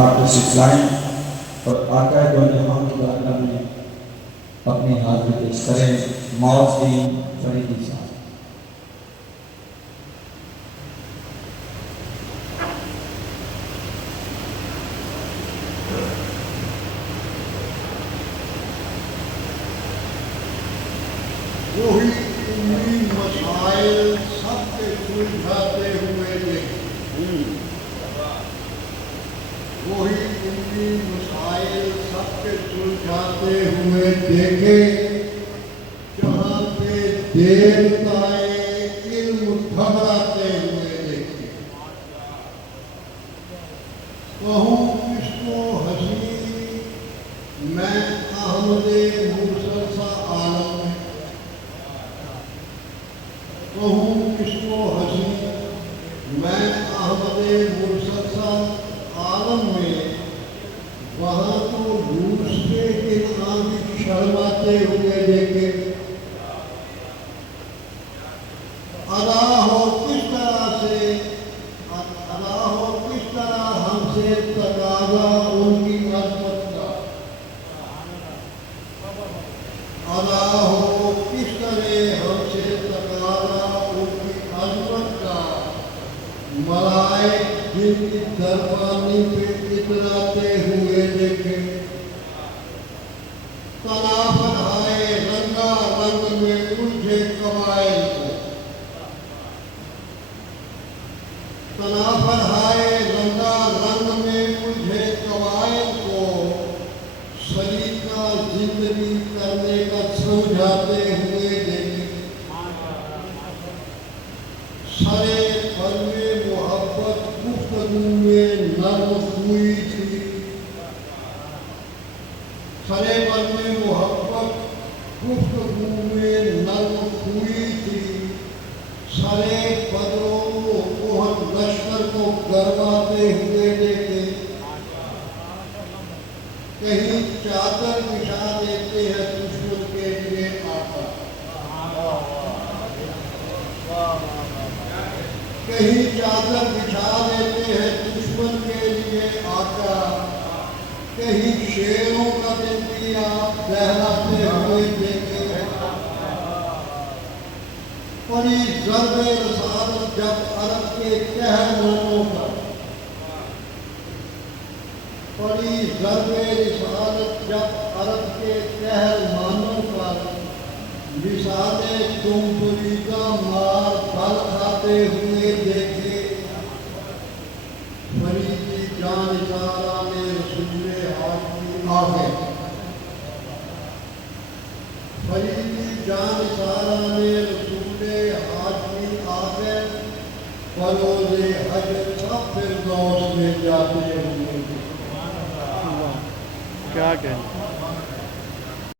آپ تشریف لائیں اور آقا دو جہاں کی بارگاہ میں اپنی حاضری پیش کریں. معززین فریدی صاحب. وہی امید مسائل سب کے سلجھاتے ہوئے وہی امید مسائل سب کے سلجھاتے ہوئے دیکھے جہاں پہ دیوتائے علم گھبراتے ہوئے دیکھے. کہوں کس کو حسین میں احمد مرسل سا عالم میں. کہوں کس کو حسین میں احمد مرسل سا عالم میں. وہاں تو روس کے انعام شرماتے ہوئے دیکھے. ادا ہو کس طرح ہم سے تقاضا ان کی عظمت کا. ادا ہو کس طرح ہم سے تقاضا ان کی عظمت کا. ملائک جن کی دربانی پہ اتراتے ہوئے دیکھے. تنافر ہائے رنگا رنگ میں الجھے قبائل کو. تنافر ہائے رنگا رنگ میں الجھے قبائل کو. سلیقہ زندگی کرنے کا سمجھاتے ہوئے دیکھے. سرے پر میں محبت گفتگو میں نرم ہوئی تھی. سرے پر میں محبت گفتگو میں نرم ہوئی تھی. سرے بدروں کوہن لشکر کو گرماتے ہوئے دیکھے. کہیں چادر بچھا دیتے ہیں دشمن کے لیے آقا. کہیں چادر بچھا دیتے ہیں دشمن کے لیے آقا. کہیں شیروں کا دل بھی آپ بہلاتے ہوئے دیکھے. پڑی ضرب رسالت جب عرب کے قہرمانوں پر. پڑی ضرب رسالت جب عرب کے قہرمانوں پر. مثالیں تم بریدہ مار بل کھاتے ہوئے دیکھے. فریدی جانسارہ نے رسول حاکمی آگے. فریدی جانسارہ نے رسول حاکمی آگے. بروز حج سب فردوس میں جاتے ہوئے. کیا کہیں